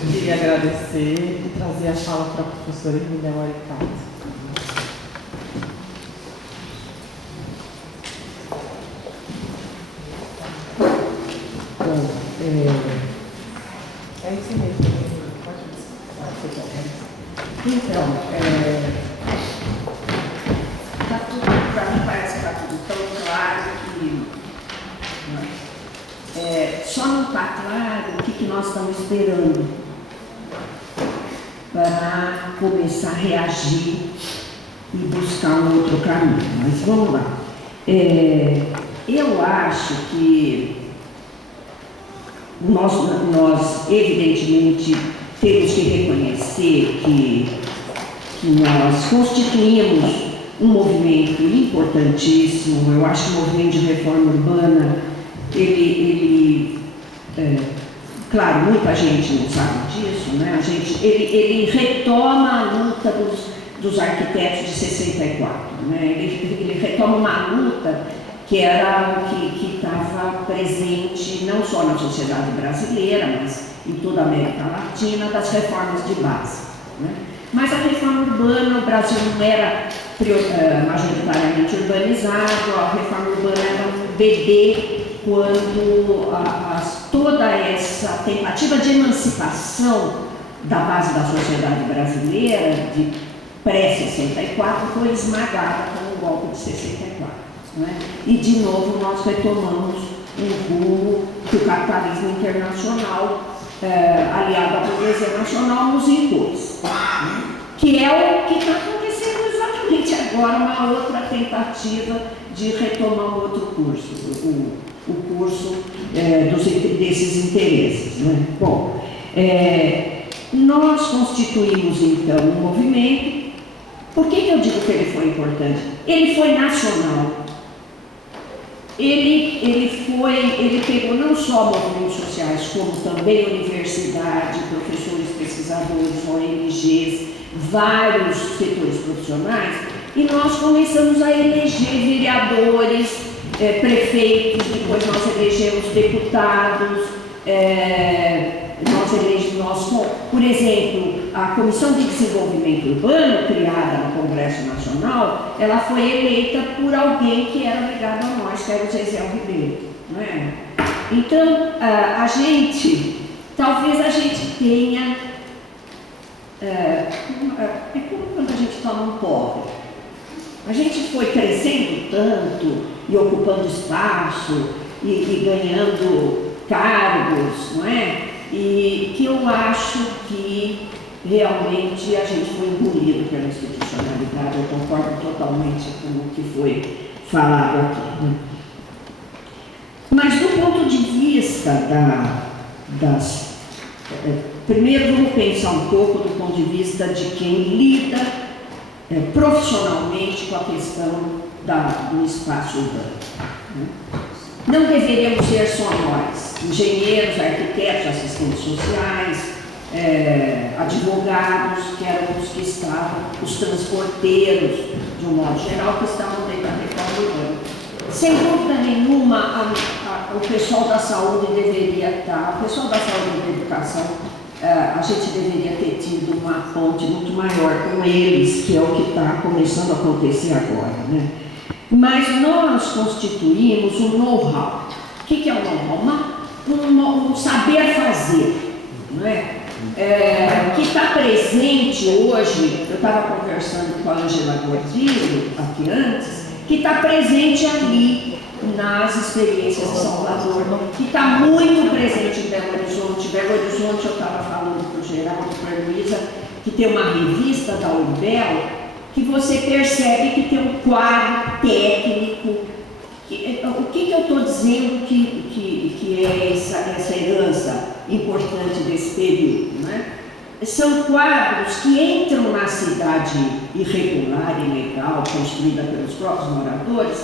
Queria agradecer e trazer a fala para a professora Emília Maricato. É isso mesmo. Então, para mim parece que está tudo tão claro que só não está claro o que nós estamos esperando para começar a reagir e buscar um outro caminho. Mas vamos lá. Eu acho que nós evidentemente temos que reconhecer que nós constituímos um movimento importantíssimo. Eu acho que o movimento de reforma urbana, claro, muita gente não sabe disso, né? Ele retoma a luta dos arquitetos de 64, né? Ele retoma uma luta que era o que estava presente não só na sociedade brasileira, mas em toda a América Latina, das reformas de base, né? Mas a reforma urbana, o Brasil não era majoritariamente urbanizado, a reforma urbana era um bebê quando toda essa tentativa de emancipação da base da sociedade brasileira, de pré-64, foi esmagada com o golpe de 64. Né? E, de novo, nós retomamos um rumo que o capitalismo internacional, aliado à burguesia nacional, nos impôs, né? Que é o que está acontecendo exatamente agora, uma outra tentativa de retomar um outro curso, o curso desses interesses. Né? Bom, nós constituímos, então, um movimento. Por que eu digo que ele foi importante? Ele foi nacional. Ele pegou não só movimentos sociais, como também universidade, professores, pesquisadores, ONGs, vários setores profissionais, e nós começamos a eleger vereadores, prefeitos, depois nós elegemos deputados, por exemplo, a Comissão de Desenvolvimento Urbano, criada no Congresso Nacional, ela foi eleita por alguém que era ligado a nós, que era o Zezé Ribeiro, não é? Então, talvez a gente tenha, é como quando a gente toma um porre. A gente foi crescendo tanto e ocupando espaço e ganhando cargos, não é? E que eu acho que realmente a gente foi engolido pela institucionalidade. Eu concordo totalmente com o que foi falado aqui, né? Mas do ponto de vista primeiro vamos pensar um pouco do ponto de vista de quem lida profissionalmente com a questão do espaço urbano, né? Não deveríamos ser só nós, engenheiros, arquitetos, assistentes sociais, advogados, que eram os que estavam, os transporteiros, de um modo geral, que estavam dentro da reforma urbana. Sem dúvida nenhuma, o pessoal da saúde deveria estar, o pessoal da saúde e da educação, a gente deveria ter tido uma ponte muito maior com eles, que é o que está começando a acontecer agora, né? Mas nós constituímos um know-how. O que é o know-how? Um saber fazer, não é? Que está presente hoje. Eu estava conversando com a Angela Gordillo aqui antes, que está presente ali nas experiências de Salvador, que está muito presente em Belo Horizonte. Belo Horizonte, eu estava falando para o Geraldo e para a Luísa, que tem uma revista da Urbel, que você percebe que tem um quadro técnico. O que eu estou dizendo que é essa herança importante desse período, né? São quadros que entram na cidade irregular, ilegal, construída pelos próprios moradores,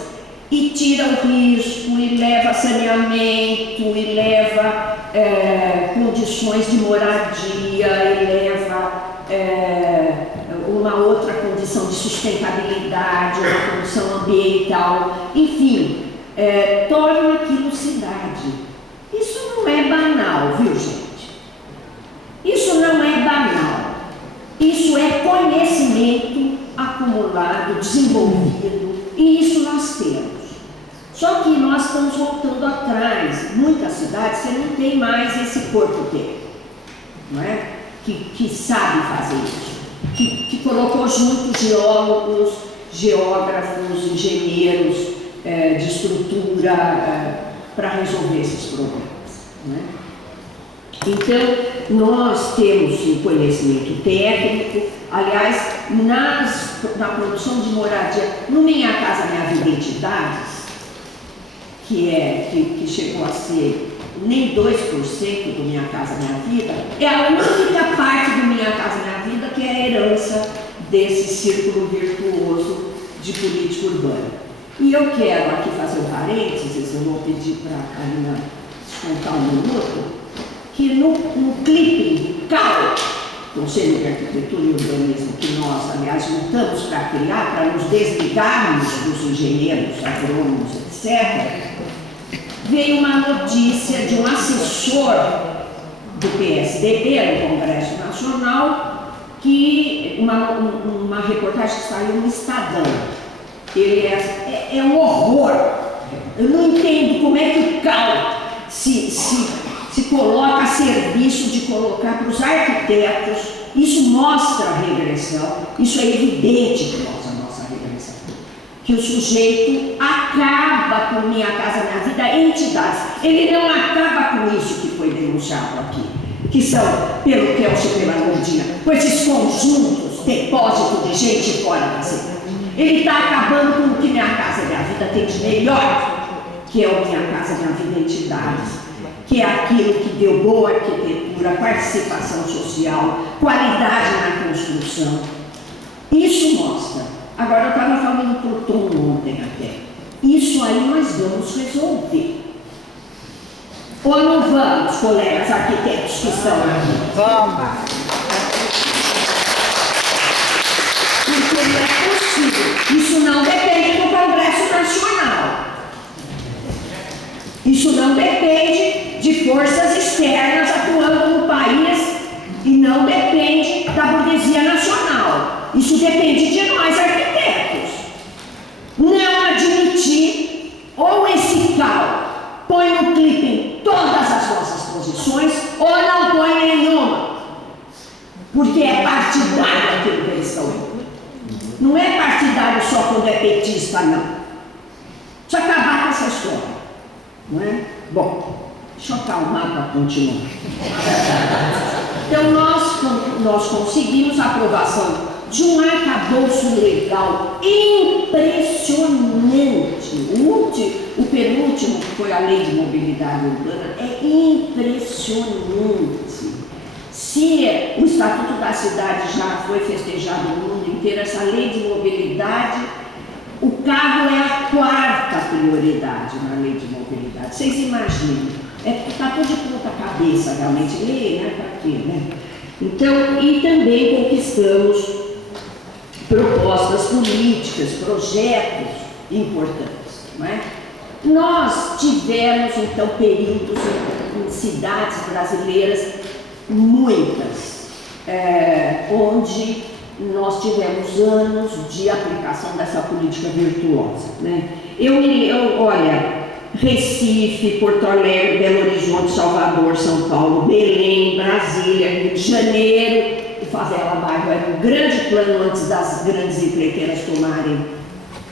e tiram risco, e leva saneamento, e leva condições de moradia, e leva uma outra condição de sustentabilidade, uma condição ambiental, enfim, torna aquilo cidade. Isso não é banal, viu, gente? Isso não é banal. Isso é conhecimento acumulado, desenvolvido, e isso nós temos. Só que nós estamos voltando atrás. Em muitas cidades você não tem mais esse corpo técnico, não é? Que sabe fazer isso, que colocou junto geólogos, geógrafos, engenheiros de estrutura para resolver esses problemas, não é? Então, nós temos um conhecimento técnico, aliás, na produção de moradia, no Minha Casa Minha Vida Entidades, que chegou a ser nem 2% do Minha Casa Minha Vida, é a única parte do Minha Casa Minha Vida que é a herança desse círculo virtuoso de política urbana. E eu quero aqui fazer um parênteses, eu vou pedir para a Karina contar um minuto, que no clipe do CAU, Conselho de Arquitetura e Urbanismo, que nós, aliás, lutamos para criar, para nos desligarmos dos engenheiros, agrônomos, etc., veio uma notícia de um assessor do PSDB no Congresso Nacional, que uma reportagem que saiu no Estadão. Ele é um horror. Eu não entendo como é que o CAU se coloca a serviço de colocar para os arquitetos. Isso mostra a regressão, isso é evidente que mostra a nossa regressão. Que o sujeito acaba com Minha Casa Minha Vida entidades. Ele não acaba com isso que foi denunciado aqui, que são, pelo Kelsey e pela Gondina, com esses conjuntos, depósito de gente fora da cidade. Ele está acabando com o que Minha Casa Minha Vida tem de melhor, que é o Minha Casa Minha Vida Entidades, que é aquilo que deu boa arquitetura, participação social, qualidade na construção. Isso mostra. Agora, eu estava falando para o Tom ontem até. Isso aí nós vamos resolver. Ou não vamos, colegas arquitetos que estão aqui? Vamos! Porque não é possível. Isso não depende do Congresso Nacional. Isso não depende de forças externas atuando no país e não depende da burguesia nacional. Isso depende de nós, arquitetos. Não admitir, ou esse CAU põe no clipe todas as nossas posições, ou não põe nenhuma. Porque é partidário aquilo que eles estão indo. Não é partidário só quando é petista, não. Deixa eu acabar com essa história. Não é? Bom, deixa eu acalmar para continuar. Então, nós conseguimos a aprovação de um arcabouço legal impressionante. O penúltimo, que foi a Lei de Mobilidade Urbana, é impressionante. Se o Estatuto da Cidade já foi festejado no mundo inteiro, essa Lei de Mobilidade, o carro é a quarta prioridade na Lei de Mobilidade. Vocês imaginem, está tudo de ponta cabeça realmente, lei, né? Para quê, né? Então, e também conquistamos propostas políticas, projetos importantes, não é? Nós tivemos, então, períodos em cidades brasileiras, muitas, onde nós tivemos anos de aplicação dessa política virtuosa, né? Olha, Recife, Porto Alegre, Belo Horizonte, Salvador, São Paulo, Belém, Brasília, Rio de Janeiro, Favela Bairro era um grande plano antes das grandes empreiteiras tomarem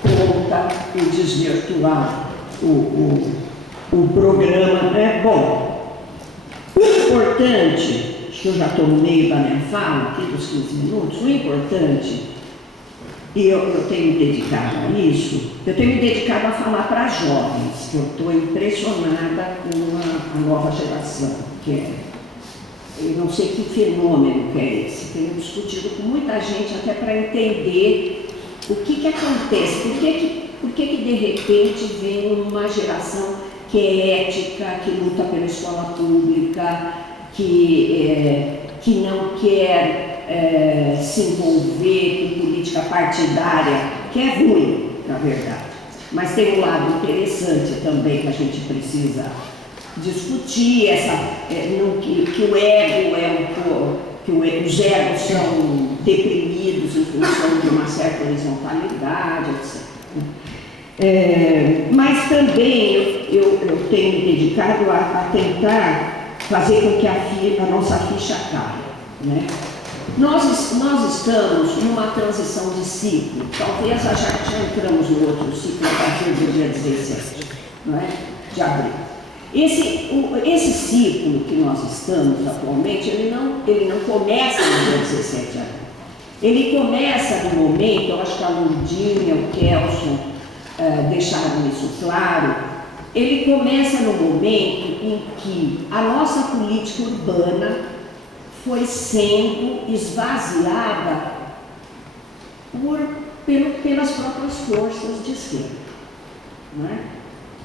conta e desvirtuar o programa, né? Bom, o importante, acho que eu já estou no meio da minha fala, aqui dos 15 minutos, o importante, e eu tenho me dedicado a isso, eu tenho me dedicado a falar para jovens, que eu estou impressionada com a nova geração, que é, eu não sei que fenômeno que é esse, tenho discutido com muita gente até para entender o que acontece, por que de repente vem uma geração que é ética, que luta pela escola pública, que não quer se envolver com política partidária, que é ruim, na verdade. Mas tem um lado interessante também que a gente precisa discutir que o ego os egos são deprimidos em função de uma certa horizontalidade, etc. Mas também eu tenho me dedicado a tentar fazer com que a nossa ficha caia, né? Nós estamos numa transição de ciclo, talvez já entramos no outro ciclo a partir do dia 17, não é? De abril. Esse ciclo que nós estamos atualmente, ele não começa no dia 17 de abril. Ele começa no momento, eu acho que a Lourdinha, o Kelson deixaram isso claro, ele começa no momento em que a nossa política urbana foi sendo esvaziada pelas próprias forças de esquerda, não é?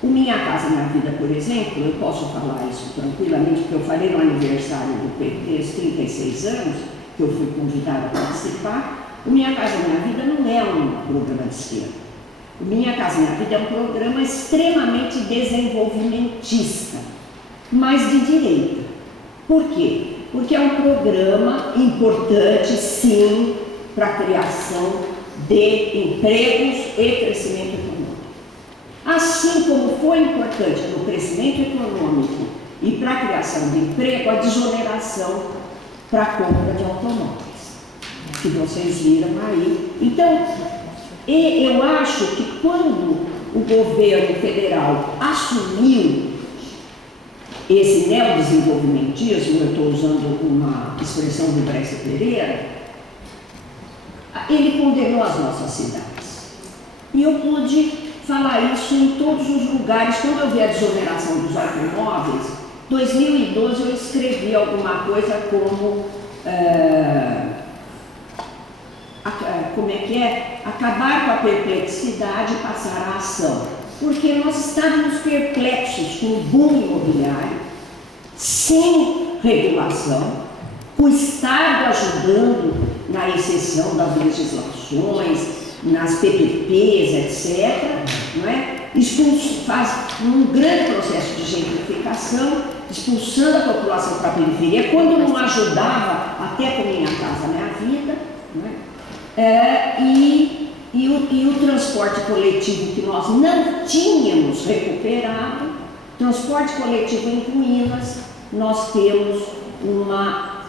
O Minha Casa Minha Vida, por exemplo, eu posso falar isso tranquilamente, porque eu falei no aniversário do PT, os 36 anos, que eu fui convidada a participar. O Minha Casa Minha Vida não é um programa de esquerda. O Minha Casa Minha Vida é um programa extremamente desenvolvimentista, mas de direita. Por quê? Porque é um programa importante, sim, para a criação de empregos e crescimento econômico. Assim como foi importante para o crescimento econômico e para a criação de emprego, a desoneração para a compra de automóveis, que vocês viram aí. Então, eu acho que quando o governo federal assumiu esse neodesenvolvimentismo, eu estou usando uma expressão do Brescia Pereira, ele condenou as nossas cidades. E eu pude falar isso em todos os lugares. Quando eu vi a desoneração dos automóveis, em 2012 eu escrevi alguma coisa como acabar com a perplexidade e passar à ação. Porque nós estávamos perplexos com o boom imobiliário, sem regulação, o Estado ajudando na exceção das legislações, nas PPPs, etc., não é? Faz um grande processo de gentrificação, expulsando a população para a periferia, quando não ajudava até com Minha Casa Minha Vida, não é? E o transporte coletivo que nós não tínhamos recuperado, transporte coletivo em ruínas, nós temos uma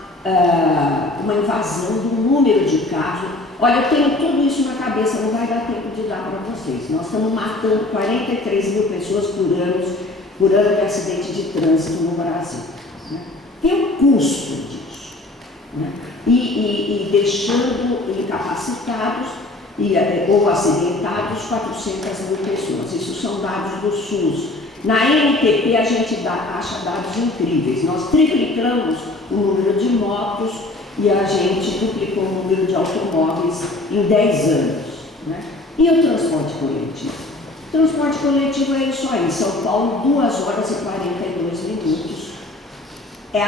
invasão do número de carros. Olha, eu tenho tudo isso na cabeça, não vai dar tempo de dar para vocês. Nós estamos matando 43 mil pessoas por ano de acidente de trânsito no Brasil, né? Tem um custo disso, né? E deixando incapacitados ou acidentados 400 mil pessoas. Isso são dados do SUS. Na NTP a gente acha dados incríveis. Nós triplicamos o número de motos e a gente duplicou o número de automóveis em 10 anos, né? E o transporte coletivo? O transporte coletivo é isso aí. São Paulo, 2 horas e 42 minutos. É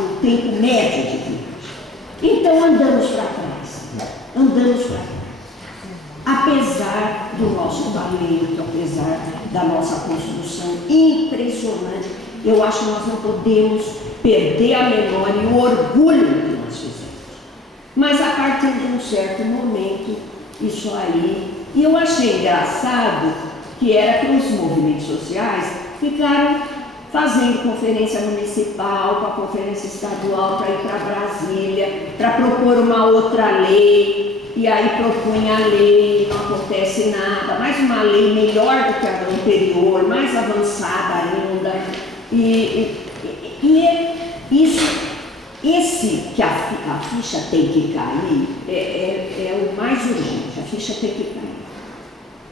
o tempo médio de viagem. Então andamos para trás. Andamos para trás. Apesar do nosso talento, apesar da nossa construção impressionante, eu acho que nós não podemos perder a memória e o orgulho do que nós fizemos. Mas a partir de um certo momento, isso aí... E eu achei engraçado que era que os movimentos sociais ficaram fazendo conferência municipal, com a conferência estadual para ir para Brasília, para propor uma outra lei. E aí propunha a lei, não acontece nada, mais uma lei melhor do que a anterior, mais avançada ainda. Esse que a ficha tem que cair é o mais urgente, a ficha tem que cair.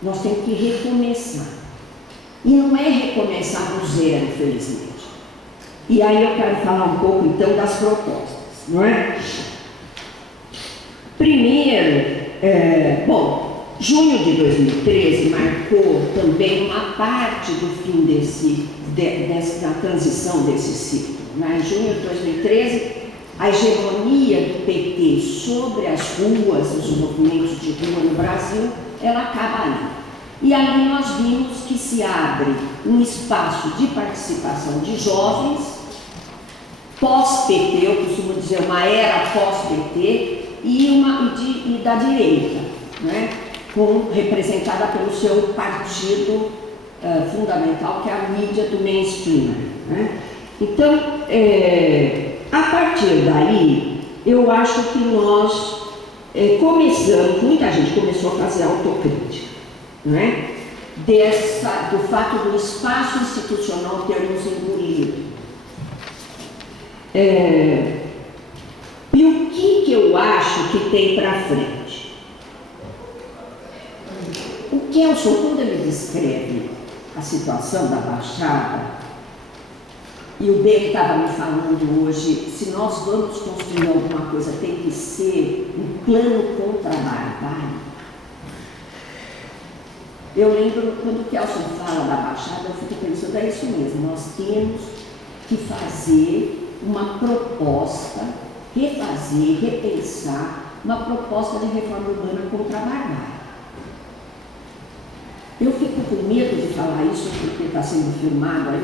Nós temos que recomeçar. E não é recomeçar do zero, felizmente. E aí eu quero falar um pouco então das propostas, não é? Primeiro, junho de 2013 marcou também uma parte do fim da transição desse ciclo. Em junho de 2013, a hegemonia do PT sobre as ruas, os movimentos de rua no Brasil, ela acaba ali. E ali nós vimos que se abre um espaço de participação de jovens, pós-PT, eu costumo dizer uma era pós-PT, e da direita, né? Representada pelo seu partido fundamental, que é a mídia do mainstream, né? Então, a partir daí, eu acho que nós começamos, muita gente começou a fazer autocrítica, né? Do fato do espaço institucional ter nos engolido. E o que eu acho que tem para frente? O Kelson, quando ele descreve a situação da Baixada, e o Ben estava me falando hoje, se nós vamos construir alguma coisa, tem que ser um plano contra a barbárie. Eu lembro, quando o Kelson fala da Baixada, eu fico pensando, é isso mesmo, nós temos que fazer uma proposta, refazer, repensar uma proposta de reforma urbana contra a barbárie. Eu fico com medo de falar isso porque está sendo filmado aí,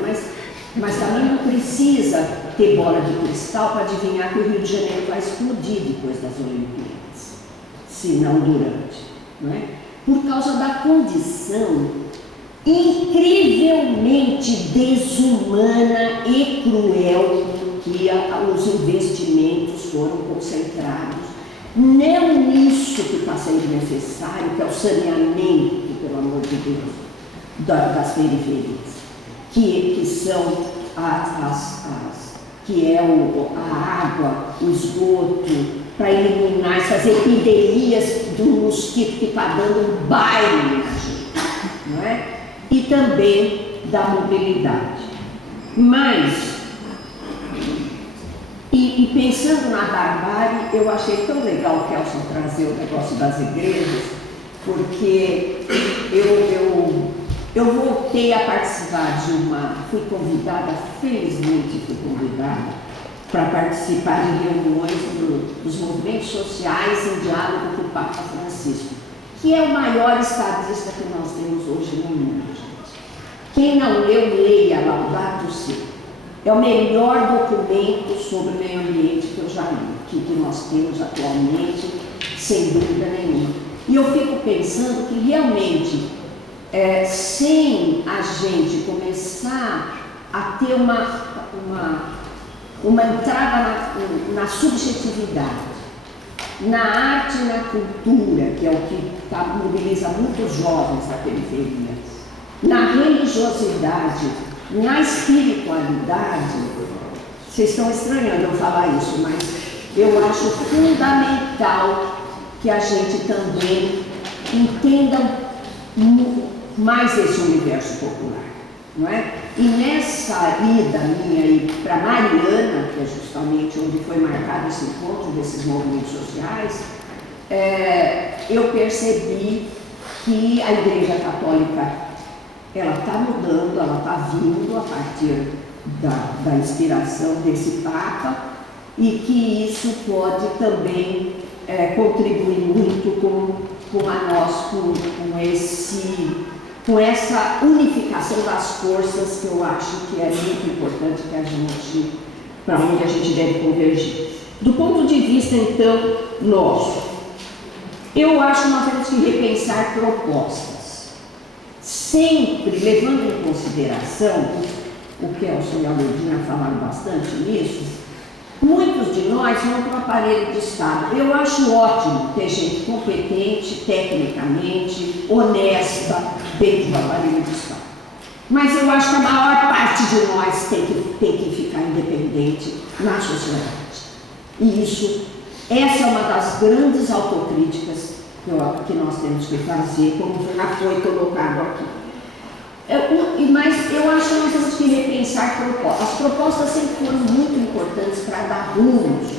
mas também não precisa ter bola de cristal para adivinhar que o Rio de Janeiro vai explodir depois das Olimpíadas, se não durante, não é? Por causa da condição incrivelmente desumana e cruel que os investimentos foram concentrados, não nisso que está sendo necessário, que é o saneamento, pelo amor de Deus, das periferias, que são que é a água, o esgoto, para eliminar essas epidemias do mosquito que está dando um baile na gente, não é? E também da mobilidade. Mas, e pensando na barbárie, eu achei tão legal o Kelson trazer o negócio das igrejas, porque eu voltei a participar fui convidada, felizmente fui convidada, para participar de reuniões dos movimentos sociais em diálogo com o Papa Francisco, que é o maior estadista que nós temos hoje no mundo, gente. Quem não leu, leia Laudato Si. É o melhor documento sobre o meio ambiente que eu já li, que nós temos atualmente, sem dúvida nenhuma. E eu fico pensando que realmente, sem a gente começar a ter uma entrada na subjetividade, na arte e na cultura, que é o que mobiliza muitos jovens da periferia, na religiosidade, na espiritualidade. Vocês estão estranhando eu falar isso, mas eu acho fundamental que a gente também entenda mais esse universo popular, não é? E nessa ida minha para Mariana, que é justamente onde foi marcado esse encontro desses movimentos sociais, eu percebi que a Igreja Católica ela está mudando, ela está vindo a partir da inspiração desse Papa, e que isso pode também contribuir muito com essa unificação das forças, que eu acho que é muito importante para onde a gente deve convergir. Do ponto de vista, então, nosso, eu acho que nós temos que repensar propostas, sempre levando em consideração, o Kelson e a Lourdinha falaram bastante nisso, muitos de nós vão para o aparelho de Estado. Eu acho ótimo ter gente competente, tecnicamente, honesta, dentro do aparelho de Estado. Mas eu acho que a maior parte de nós tem que ficar independente na sociedade. E essa é uma das grandes autocríticas que nós temos que fazer, como já foi colocado aqui. Mas eu acho que nós temos que repensar propostas. As propostas sempre foram muito importantes para dar rumos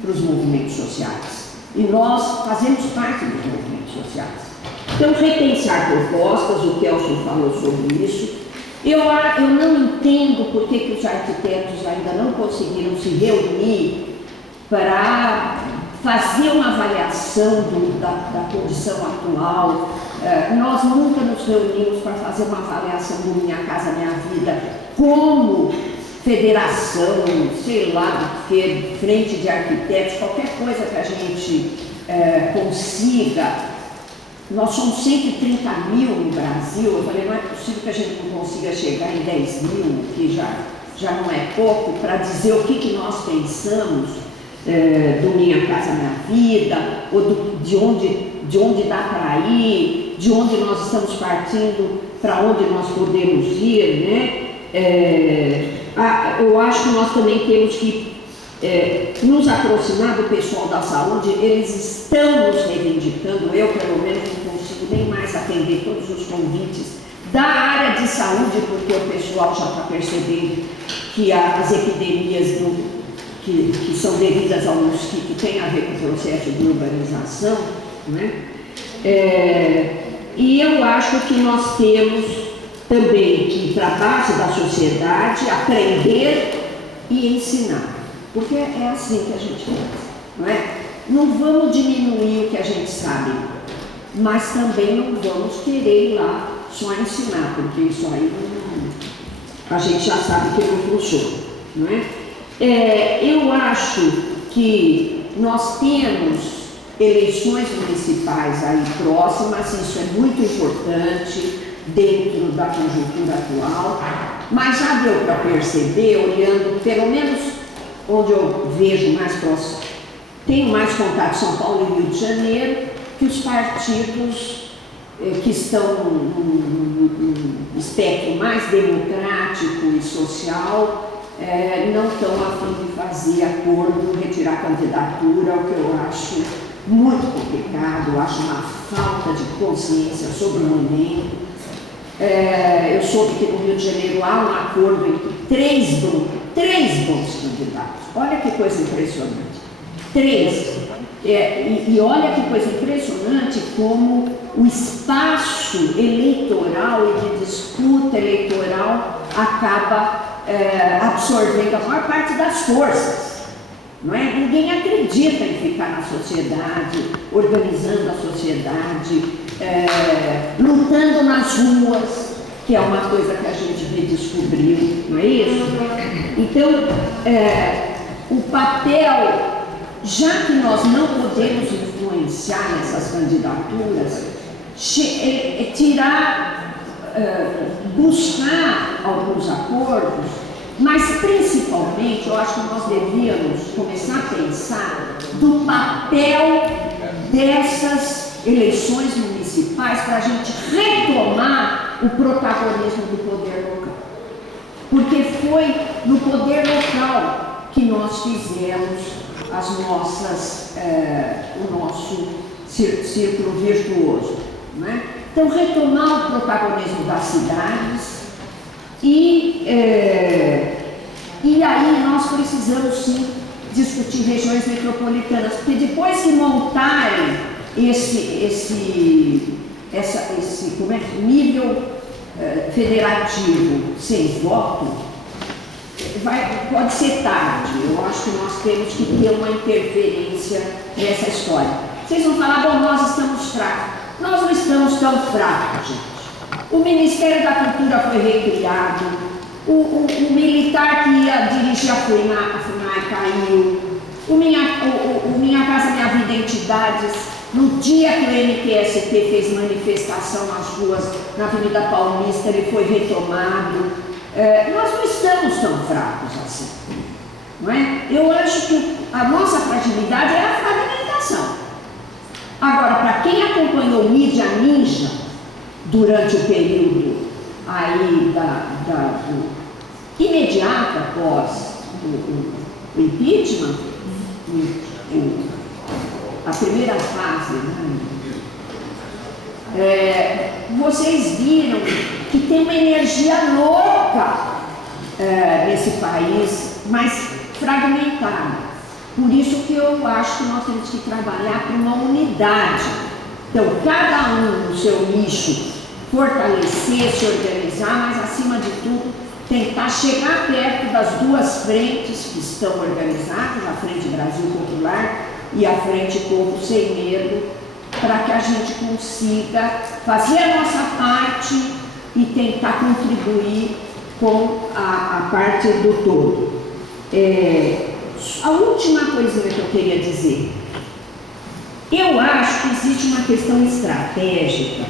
para os movimentos sociais. E nós fazemos parte dos movimentos sociais. Então, repensar propostas, o Kelson falou sobre isso. Eu não entendo por que os arquitetos ainda não conseguiram se reunir para fazer uma avaliação da condição atual Nós nunca nos reunimos para fazer uma avaliação do Minha Casa Minha Vida como federação, sei lá do que, frente de arquitetos, qualquer coisa que a gente consiga. Nós somos 130 mil no Brasil. Eu falei, não é possível que a gente não consiga chegar em 10 mil, que já não é pouco, para dizer o que nós pensamos do Minha Casa Minha Vida, ou de onde dá para ir, de onde nós estamos partindo, para onde nós podemos ir, né? Eu acho que nós também temos que nos aproximar do pessoal da saúde. Eles estão nos reivindicando. Eu, pelo menos, não consigo nem mais atender todos os convites da área de saúde, porque o pessoal já está percebendo que as epidemias que são devidas ao mosquito têm a ver com o processo de urbanização, né? E eu acho que nós temos também que ir para a base da sociedade, aprender e ensinar. Porque é assim que a gente faz, não é? Não vamos diminuir o que a gente sabe, mas também não vamos querer ir lá só ensinar, porque isso aí a gente já sabe que não funciona, não é? Eu acho que nós temos eleições municipais aí próximas, isso é muito importante dentro da conjuntura atual, mas já deu para perceber, olhando pelo menos onde eu vejo mais próximo, tenho mais contato São Paulo e Rio de Janeiro, que os partidos que estão num espectro mais democrático e social não estão a fim de fazer acordo, retirar candidatura, o que eu acho muito complicado. Eu acho uma falta de consciência sobre o momento. Eu soube que no Rio de Janeiro há um acordo entre três bons candidatos. Olha que coisa impressionante. 3. E olha que coisa impressionante como o espaço eleitoral e de disputa eleitoral acaba absorvendo a maior parte das forças. Não é? Ninguém acredita em ficar na sociedade, organizando a sociedade, lutando nas ruas, que é uma coisa que a gente redescobriu, não é isso? Então, o papel, já que nós não podemos influenciar nessas candidaturas, buscar alguns acordos, mas principalmente eu acho que nós devíamos começar a pensar do papel dessas eleições municipais para a gente retomar o protagonismo do poder local. Porque foi no poder local que nós fizemos o nosso círculo virtuoso, né? Então, retomar o protagonismo das cidades e aí nós precisamos sim discutir regiões metropolitanas, porque depois que montarem esse nível federativo sem voto, pode ser tarde. Eu acho que nós temos que ter uma interferência nessa história. Vocês vão falar, bom, nós estamos fracos. Nós não estamos tão fracos, gente. O Ministério da Cultura foi recriado, o militar que ia dirigir a FUNAI caiu, o Minha Casa Minha Vida Entidades, no dia que o MTST fez manifestação nas ruas, na Avenida Paulista, ele foi retomado. Nós não estamos tão fracos assim, não é? Eu acho que a nossa fragilidade é a fragmentação. Agora, para quem acompanhou mídia ninja durante o período aí imediato após o impeachment, a primeira fase, né? Vocês viram que tem uma energia louca nesse país, mas fragmentada. Por isso que eu acho que nós temos que trabalhar para uma unidade. Então, cada um no seu nicho, fortalecer, se organizar, mas acima de tudo, tentar chegar perto das duas frentes que estão organizadas, a Frente Brasil Popular e a Frente Povo Sem Medo, para que a gente consiga fazer a nossa parte e tentar contribuir com a parte do todo. A última coisinha que eu queria dizer, eu acho que existe uma questão estratégica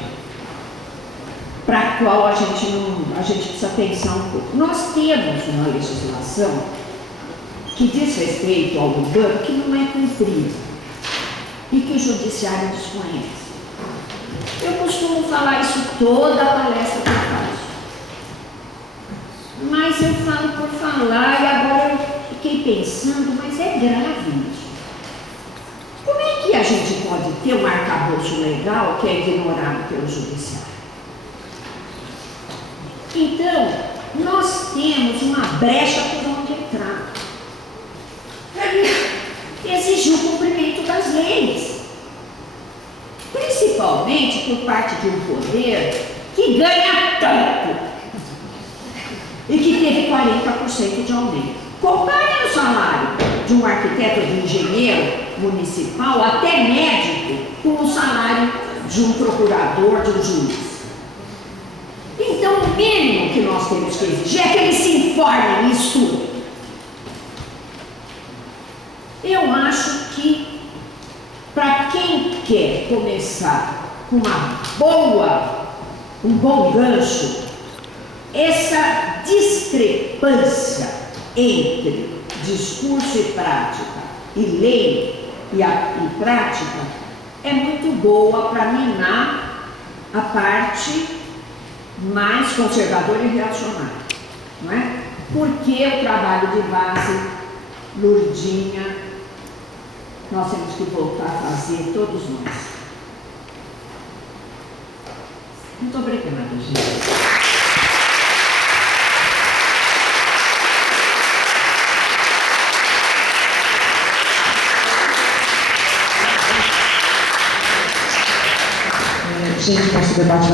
para a qual a gente precisa pensar um pouco. Nós temos uma legislação que diz respeito ao urbano que não é cumprida e que o judiciário desconhece. Eu costumo falar isso toda a palestra que eu faço, mas eu falo por falar e agora eu fiquei pensando, mas é grave isso. Como é que a gente pode ter um arcabouço legal que é ignorado pelo judiciário? Então, nós temos uma brecha por onde entrar. Exigir o cumprimento das leis, principalmente por parte de um poder que ganha tanto e que teve 40% de aumento. Comparem o salário de um arquiteto, de um engenheiro municipal, até médico, com o salário de um procurador, de um juiz. Então, o mínimo que nós temos que exigir é que eles se informem e estudem. Eu acho que, para quem quer começar com um bom gancho, essa discrepância entre discurso e prática, e lei e prática, é muito boa para minar a parte mais conservadora e reacionária, não é? Porque o trabalho de base, Lourdinha, nós temos que voltar a fazer, todos nós. Muito obrigada, gente. Gente, nosso debate